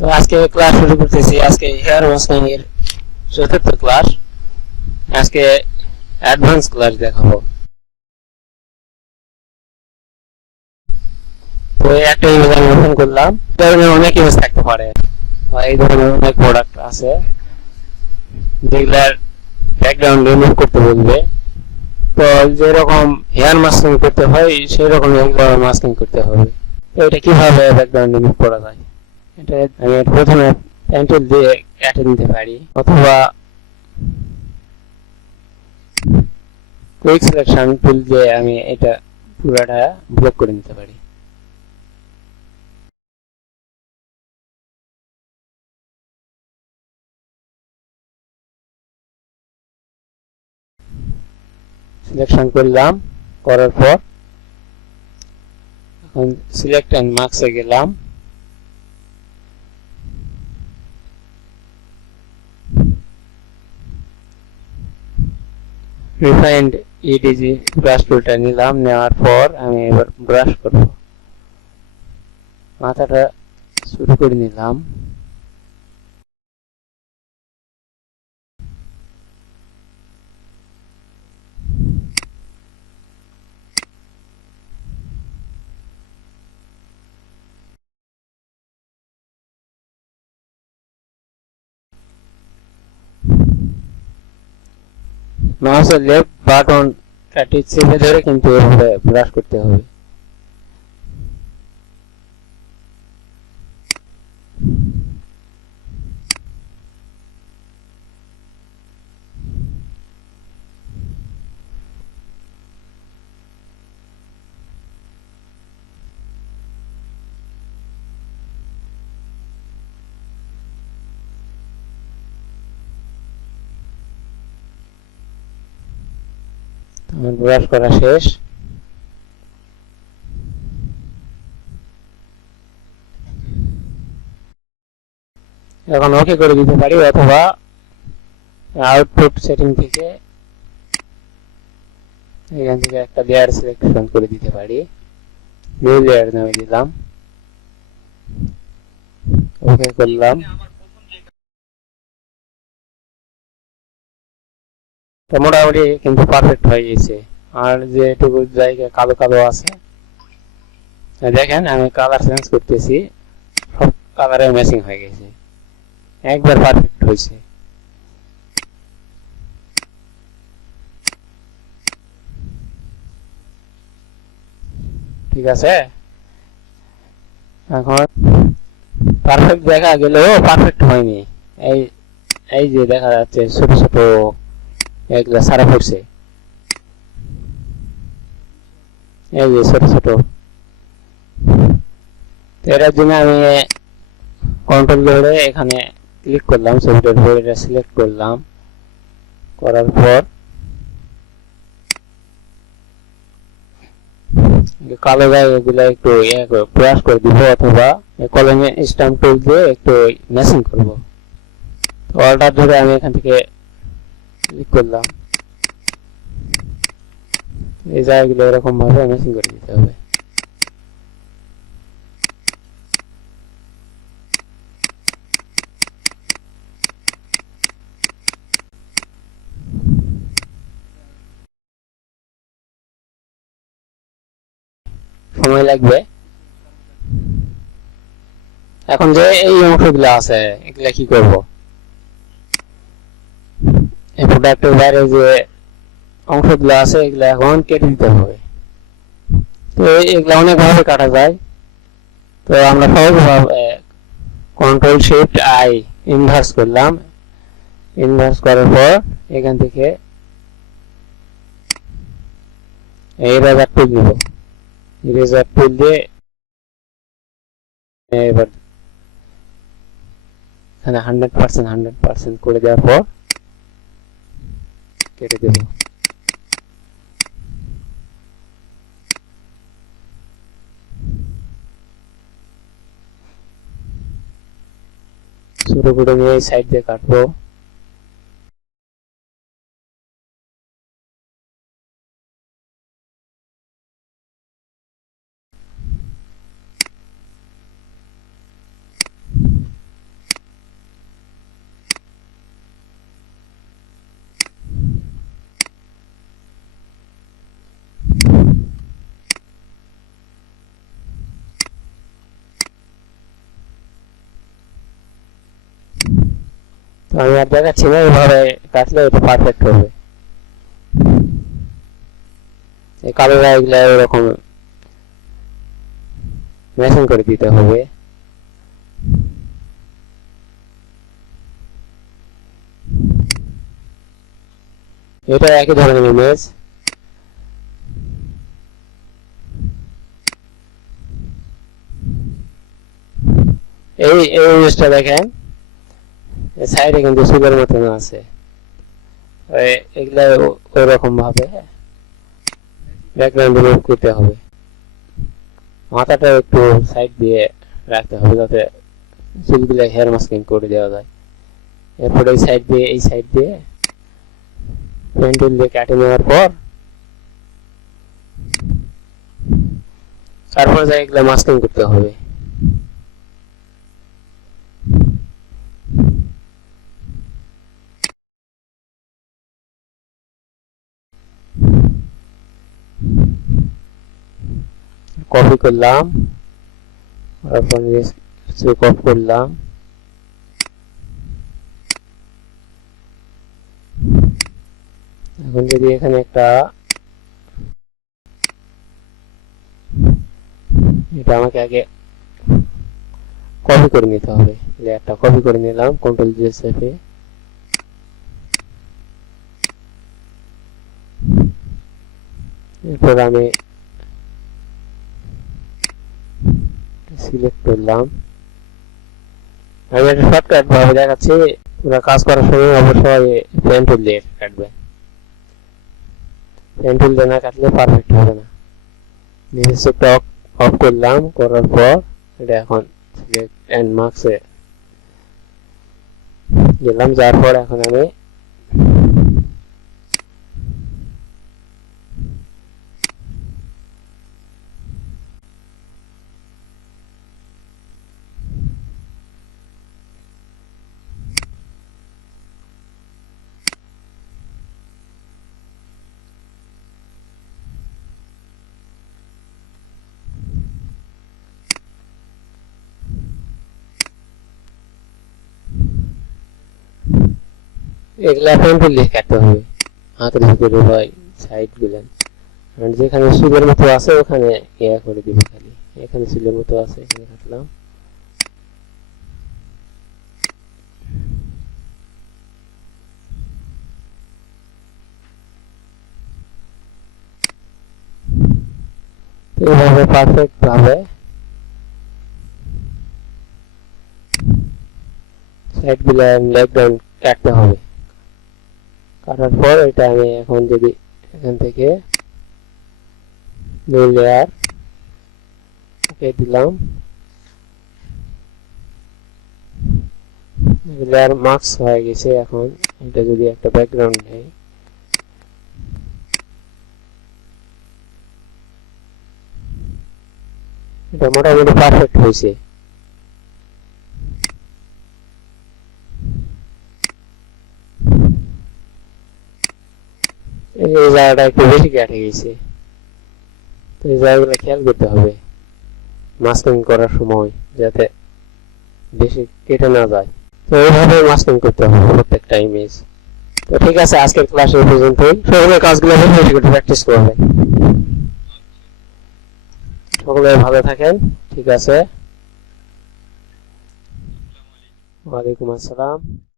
তো আজকে ক্লাস শুরু করতেছি। আজকে হেয়ার মাস্কিং এর চতুর্থ ক্লাস। আজকে অ্যাডভান্স ক্লাস দেখাবো। তো একটা ইমেজ আমি ওপেন করলাম। এই ধরনের অনেক ইমেজ থাকতে পারে, এই ধরনের অনেক প্রোডাক্ট আছে যেগুলার ব্যাকগ্রাউন্ড রিমুভ করতে বলবে। তো যেরকম হেয়ার মাস্কিং করতে হয় সেই রকম এগুলো মাস্কিং করতে হবে। তো এটা কিভাবে ব্যাকগ্রাউন্ড রিমুভ করা যায়, এটা আমি প্রথমে পেন্সিল দিয়ে কেটে নিতে পারি, অথবা কুইক সিলেকশন টুল দিয়ে আমি এটা পুরোটা ব্লক করে নিতে পারি। সিলেকশন করলাম, করার পর এখন সিলেক্ট এন্ড মার্কসে গেলাম। রিফাইন্ড ইডিজি ব্রাশ টুলটা নিলাম, নেওয়ার পর আমি এবার ব্রাশ করব। মাথাটা শুরু করে নিলাম। মাউসের লেফট বাটনটা চেপে ধরে কিন্তু এভাবে ব্রাশ করতে হবে। আমার ব্রাশ করা শেষ। এখন ওকে করে দিতে পারি, অথবা আউটপুট সেটিং থেকে এখান থেকে একটা লেয়ার সিলেকশন করে দিতে পারি। নিউ লেয়ার নামে দিলাম, ওকে করলাম। তো মোটামুটি কিন্তু পারফেক্ট হয়ে গেছে। আর যেটুকু জায়গা কালো কালো আছে, দেখেন আমি কালার চেঞ্জ করতেছি, সব কালারে ম্যাচিং হয়ে গেছে, একবার পারফেক্ট হয়েছে। ঠিক আছে, এখন পারফেক্ট দেখা গেলেও পারফেক্ট হয়নি। এই এই যে দেখা যাচ্ছে ছোট ছোট এগুলা সারা পড়ছে, এই যে ছোট ছোট। এটার জন্য আমি কন্ট্রোল ধরে এখানে ক্লিক করলাম, ছবিটার উপর এটা সিলেক্ট করলাম, করার পর কালো জায়গাগুলো একটু ব্রাশ করে দিব, অথবা কলমে স্ট্যাম্প টুল দিয়ে একটু ম্যাচিং করব। অর্ডার ধরে আমি এখান থেকে ক্লিক করলাম, এই জায়গাগুলো এরকম ভাবে ম্যাচিং করে দিতে হবে। সময় লাগবে। এখন যে এই অংশগুলো আছে এগুলা কি করব, এই প্রোডাক্টের বাইরে যে অংশগুলো আছে এগুলা এখন কেটে দিতে হবে। তো এগুলা অনেক ভাবে কাটা যায়। তো আমরা সহজভাবে কন্ট্রোল শিফট আই ইনভার্স করলাম, ইনভার্স করার পর এখান থেকে ইরেজার টুল নিব, ইরেজার টুল দিয়ে এবার এখানে 100% করে দেওয়ার পর কেটে দেব। ছোট করে নিয়ে সাইড দিয়ে কাটবো। তো আমি আর দেখাচ্ছি না, এইভাবে কাটলে এটা পারফেক্ট হবে। এই কালো এগুলা এরকম ম্যাচিং করে দিতে হবে। এটা একই ধরনের ইমেজ। এই ইমেজটা দেখেন, সাইডে কিন্তু সুদের মতন আছে। এগুলা ওই রকম ভাবে ব্যাকগ্রাউন্ড রিমুভ করতে হবে। মাথাটা একটু সাইড দিয়ে রাখতে হবে যাতে চুলগুলো হেয়ার মাস্কিং করে দেওয়া যায়। এরপরে এই সাইড দিয়ে পেন টুল দিয়ে কেটে নেওয়ার পর তারপরে যাই এগুলো মাস্কিং করতে হবে। কপি করলাম, তারপর সুইচ অফ করলাম। এখন যদি এখানে একটা এটা আমাকে আগে কপি করে নিতে হবে। লেয়ারটা কপি করে নিলাম কন্ট্রোল জি চেপে। এরপর আমি সিলেক্ট করলাম। আমি একটা শর্টকাট ভাবে দেখাচ্ছি, পুরো কাজ করার সময় অবশ্যই পেন টুল দিয়ে কাটবেন। পেন টুল দিয়ে না কাটলে পারফেক্ট হবে না। নিজস্ব অফ করলাম, করার পর এটা এখন সিলেক্ট এন্ড মার্কসে গেলাম। যার পর এখন আমি এগুলা পেন টুল দিয়ে কাটতে হবে। হাতের ভিতরে হয় সাইড গুলো, আর যেখানে সুদের মতো আছে ওখানে ইয়া করে দিবে। খালি এখানে সুদের মতো আছে, এখানে কাটলাম। এইভাবে পারফেক্ট ভাবে সাইড গুলো ব্যাকগ্রাউন্ড কাটতে হবে। কাটার পর এটা আমি এখন যদি এখান থেকে নিউ লেয়ার ওকে দিলাম, লেয়ার মার্কস হয়ে গেছে। এখন এটা যদি একটা ব্যাকগ্রাউন্ড নেই, এটা মোটামুটি পারফেক্ট হয়েছে। এই জায়গাটা একটু বেশি কেটে গেছে, তো এই জায়গাগুলো খেয়াল করতে হবে মাস্কিং করার সময় যাতে বেশি কেটে না যায়। তো এইভাবে মাস্কিং করতে হবে প্রত্যেকটা ইমেজ। তো ঠিক আছে, আজকের ক্লাস এই পর্যন্তই। সকলে কাজগুলো বেশি বেশি করে প্র্যাকটিস করবেন। সকলে ভালো থাকেন। ঠিক আছে, ওয়ালাইকুম আসসালাম।